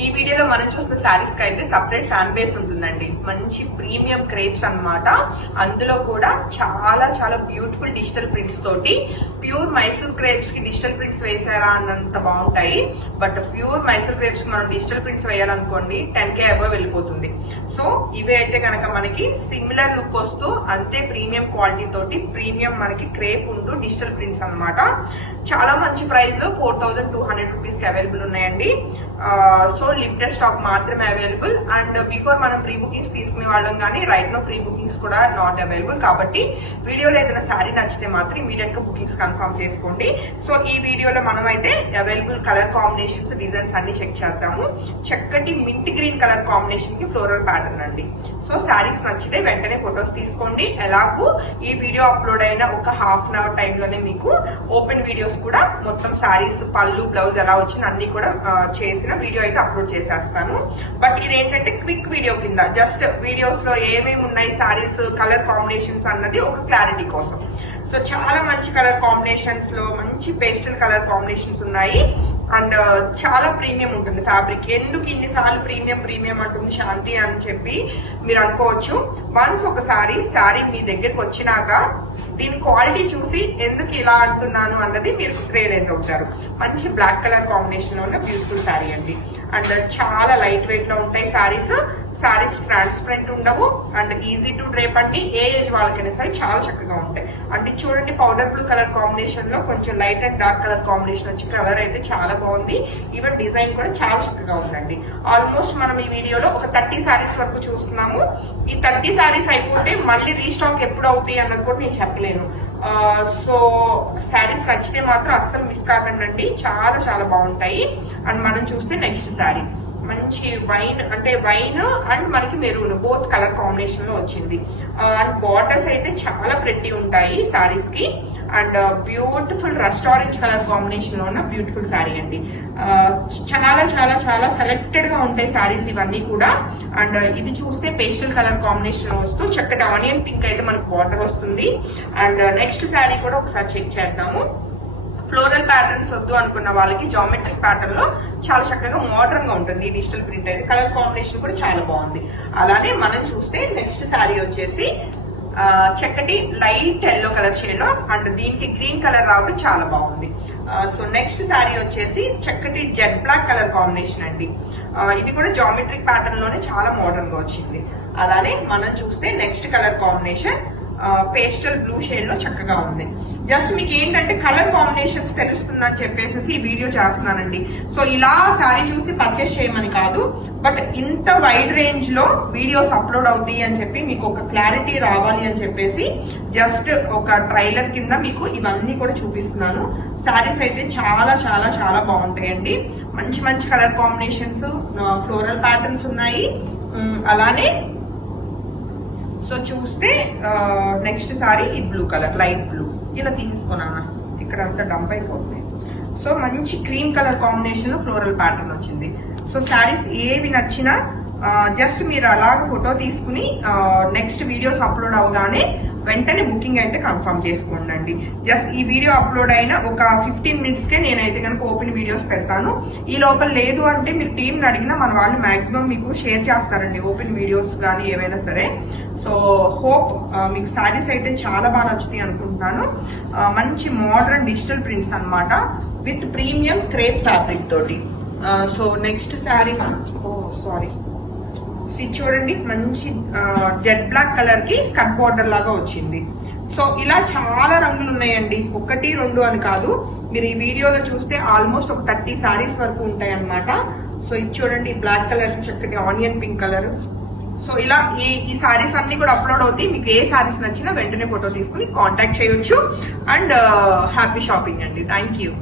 ఈ వీడియోలో మనం చూస్తున్న శారీస్ కి అయితే సపరేట్ ఫ్యాన్ బేస్ ఉంటుందండి. మంచి ప్రీమియం క్రేప్స్ అన్నమాట. అందులో కూడా చాలా చాలా బ్యూటిఫుల్ డిజిటల్ ప్రింట్స్ తోటి ప్యూర్ మైసూర్ క్రేప్స్ కి డిజిటల్ ప్రింట్స్ వేసారా అన్నంత బాగుంటాయి. బట్ ప్యూర్ మైసూర్ క్రేప్స్ మనం డిజిటల్ ప్రింట్స్ వేయాలనుకోండి 10K అబవ్ వెళ్ళిపోతుంది. సో ఇవి అయితే కనుక మనకి సిమిలర్ లుక్ వస్తూ అంతే ప్రీమియం క్వాలిటీ తోటి ప్రీమియం మనకి క్రేప్ ఉంటూ డిజిటల్ ప్రింట్స్ అన్నమాట. చాలా మంచి ప్రైస్ లో 4200 రూపీస్ కి అవైలబుల్ ఉన్నాయండి. సో లిమిటెడ్ స్టాక్ మాత్రమే అవైలబుల్. అండ్ బిఫోర్ మనం ప్రీ బుకింగ్స్ తీసుకునే వాళ్ళం కానీ రైట్ నో ప్రీ బుకింగ్స్ కూడా నాట్ అవైలబుల్. కాబట్టి వీడియోలో ఏదైనా శారీ నచ్చితే మాత్రం ఇమీడియట్ గా బుకింగ్స్ కన్ఫర్మ్ చేసుకోండి. సో ఈ వీడియోలో మనం అయితే అవైలబుల్ కలర్ కాంబినేషన్స్ డిజైన్స్ అన్ని చెక్ చేద్దాము. చక్కటి మింట్ గ్రీన్ కలర్ కాంబినేషన్ కి ఫ్లోరల్ ప్యాటర్న్ అండి. సో శారీస్ నచ్చితే వెంటనే ఫొటోస్ తీసుకోండి. ఎలాగూ ఈ వీడియో అప్లోడ్ అయిన ఒక హాఫ్ అన్ అవర్ టైమ్ లోనే మీకు ఓపెన్ వీడియోస్ కూడా మొత్తం శారీస్ పళ్ళు బ్లౌజ్ ఎలా వచ్చిన అన్ని కూడా చేసిన వీడియో అయితే అప్లోడ్ చేసేస్తాను. బట్ ఇదేంటంటే క్విక్ వీడియో కింద జస్ట్ వీడియోస్ లో ఏమేమి ఉన్నాయి శారీస్ కలర్ కాంబినేషన్స్ అన్నది ఒక క్లారిటీ కోసం. సో చాలా మంచి కలర్ కాంబినేషన్స్ లో మంచి పేస్టల్ కలర్ కాంబినేషన్స్ ఉన్నాయి. అండ్ చాలా ప్రీమియం ఉంటుంది ఫ్యాబ్రిక్. ఎందుకు ఇన్నిసార్లు ప్రీమియం అంటుంది శాంతి అని చెప్పి మీరు అనుకోవచ్చు. వన్స్ ఒకసారి శారీ మీ దగ్గరికి వచ్చినాక దీని క్వాలిటీ చూసి ఎందుకు ఇలా అంటున్నాను అన్నది మీరు రియలైజ్ అవుతారు. మంచి బ్లాక్ కలర్ కాంబినేషన్ లో ఉన్న బ్యూటిఫుల్ శారీ అండి. అండ్ చాలా లైట్ వెయిట్ లో ఉంటాయి శారీస్ ట్రాన్స్పరెంట్ ఉండవు అండ్ ఈజీ టు డ్రేప్ అండి. ఏ ఏజ్ వాళ్ళకైనా సరే చాలా చక్కగా ఉంటాయి. అంటే చూడండి పౌడర్ బ్లూ కలర్ కాంబినేషన్ లో కొంచెం light and dark colour combination వచ్చి కలర్ అయితే చాలా బాగుంది. ఈవెన్ డిజైన్ కూడా చాలా చక్కగా ఉందండి. ఆల్మోస్ట్ మనం ఈ వీడియోలో ఒక 30 శారీస్ వరకు చూస్తున్నాము. ఈ 30 శారీస్ అయిపోతే మళ్ళీ రీస్టాక్ ఎప్పుడు అవుతాయి అన్నది కూడా నేను చెప్పలేను. సో శారీస్ నచ్చితే మాత్రం అస్సలు మిస్ కాకండి. చాలా చాలా బాగుంటాయి. అండ్ మనం చూస్తే నెక్స్ట్ శారీ మంచి వైన్ అండ్ మనకి మెరూన్ బోత్ కలర్ కాంబినేషన్ లో వచ్చింది. అండ్ బార్డర్స్ అయితే చాలా ప్రెట్టి ఉంటాయి శారీస్ కి. And beautiful rust orange colour combination లో ఉన్న బ్యూటిఫుల్ శారీ అండి. చాలా చాలా చాలా సెలెక్టెడ్ గా ఉంటాయి శారీస్ ఇవన్నీ కూడా. అండ్ ఇది చూస్తే పేస్టల్ కలర్ కాంబినేషన్ లో వస్తూ చక్కటి ఆనియన్ పింక్ అయితే మనకు బార్డర్ వస్తుంది. అండ్ నెక్స్ట్ శారీ కూడా ఒకసారి చెక్ చేద్దాము. ఫ్లోరల్ ప్యాటర్న్స్ వద్దు అనుకున్న వాళ్ళకి జామెట్రిక్ ప్యాటర్న్ లో చాలా చక్కగా మోడర్న్ గా ఉంటుంది. ఈ డిజిటల్ ప్రింట్ అయితే కలర్ కాంబినేషన్ కూడా చాలా బాగుంది. అలానే మనం చూస్తే నెక్స్ట్ శారీ వచ్చేసి చక్కటి లైట్ ఎల్లో కలర్ షేడ్ లో అండ్ దీనికి గ్రీన్ కలర్ రావడం చాలా బాగుంది. సో నెక్స్ట్ శారీ వచ్చేసి చక్కటి జెడ్ బ్లాక్ కలర్ కాంబినేషన్ అండి. ఇది కూడా జామెట్రిక్ ప్యాటర్న్ లోనే చాలా మోడర్న్ గా వచ్చింది. అలానే మనం చూస్తే next colour combination pastel blue shade లో చక్కగా ఉంది. జస్ట్ మీకు ఏంటంటే కలర్ కాంబినేషన్స్ తెలుస్తుందని చెప్పేసి ఈ వీడియో చేస్తున్నానండి. సో ఇలా శారీ చూసి పర్చేస్ చేయమని కాదు, బట్ ఇంత వైడ్ రేంజ్ లో వీడియోస్ అప్లోడ్ అవుతాయి అని చెప్పి మీకు ఒక క్లారిటీ రావాలి అని చెప్పేసి జస్ట్ ఒక ట్రైలర్ కింద మీకు ఇవన్నీ కూడా చూపిస్తున్నాను. శారీస్ అయితే చాలా చాలా చాలా బాగుంటాయండి. మంచి మంచి కలర్ కాంబినేషన్స్ ఫ్లోరల్ ప్యాటర్న్స్ ఉన్నాయి. అలానే సో చూస్తే నెక్స్ట్ సారీ ఈ బ్లూ కలర్ లైట్ బ్లూ ఇలా తీసుకున్నాను. ఇక్కడ అంతా డంప్ అయిపోతుంది. సో మంచి cream colour combination floral pattern వచ్చింది. సో శారీస్ ఏవి నచ్చినా జస్ట్ మీరు అలాగ ఫోటో తీసుకుని నెక్స్ట్ వీడియోస్ అప్లోడ్ అవగానే వెంటనే బుకింగ్ అయితే కన్ఫర్మ్ చేసుకోండి. జస్ట్ ఈ వీడియో అప్లోడ్ అయిన ఒక 15 minutes కే నేనైతే కనుక ఓపెన్ వీడియోస్ పెడతాను. ఈ లోపల లేదు అంటే మీరు టీంని అడిగినా మన వాళ్ళు మాక్సిమం మీకు షేర్ చేస్తారండి ఓపెన్ వీడియోస్ కానీ ఏవైనా సరే. సో హోప్ మీకు శారీస్ అయితే చాలా బాగా నచ్చుతాయి అనుకుంటున్నాను. మంచి మోడర్న్ డిజిటల్ ప్రింట్స్ అన్నమాట విత్ ప్రీమియం క్రేప్ ఫ్యాబ్రిక్ తోటి. సో నెక్స్ట్ శారీస్ ఇది చూడండి మంచి జెడ్ బ్లాక్ కలర్ కి స్కర్ట్ బార్డర్ లాగా వచ్చింది. సో ఇలా చాలా రంగులు ఉన్నాయండి. 1, 2 అని కాదు. మీరు ఈ వీడియోలో చూస్తే ఆల్మోస్ట్ ఒక 30 శారీస్ వరకు ఉంటాయి అన్నమాట. సో ఇది చూడండి బ్లాక్ కలర్ చక్కటి ఆనియన్ పింక్ కలర్. సో ఇలా ఈ శారీస్ అన్ని కూడా అప్లోడ్ అవుతాయి. మీకు ఏ శారీస్ నచ్చినా వెంటనే ఫోటో తీసుకుని కాంటాక్ట్ చేయొచ్చు. అండ్ హ్యాపీ షాపింగ్ అండి. Thank you.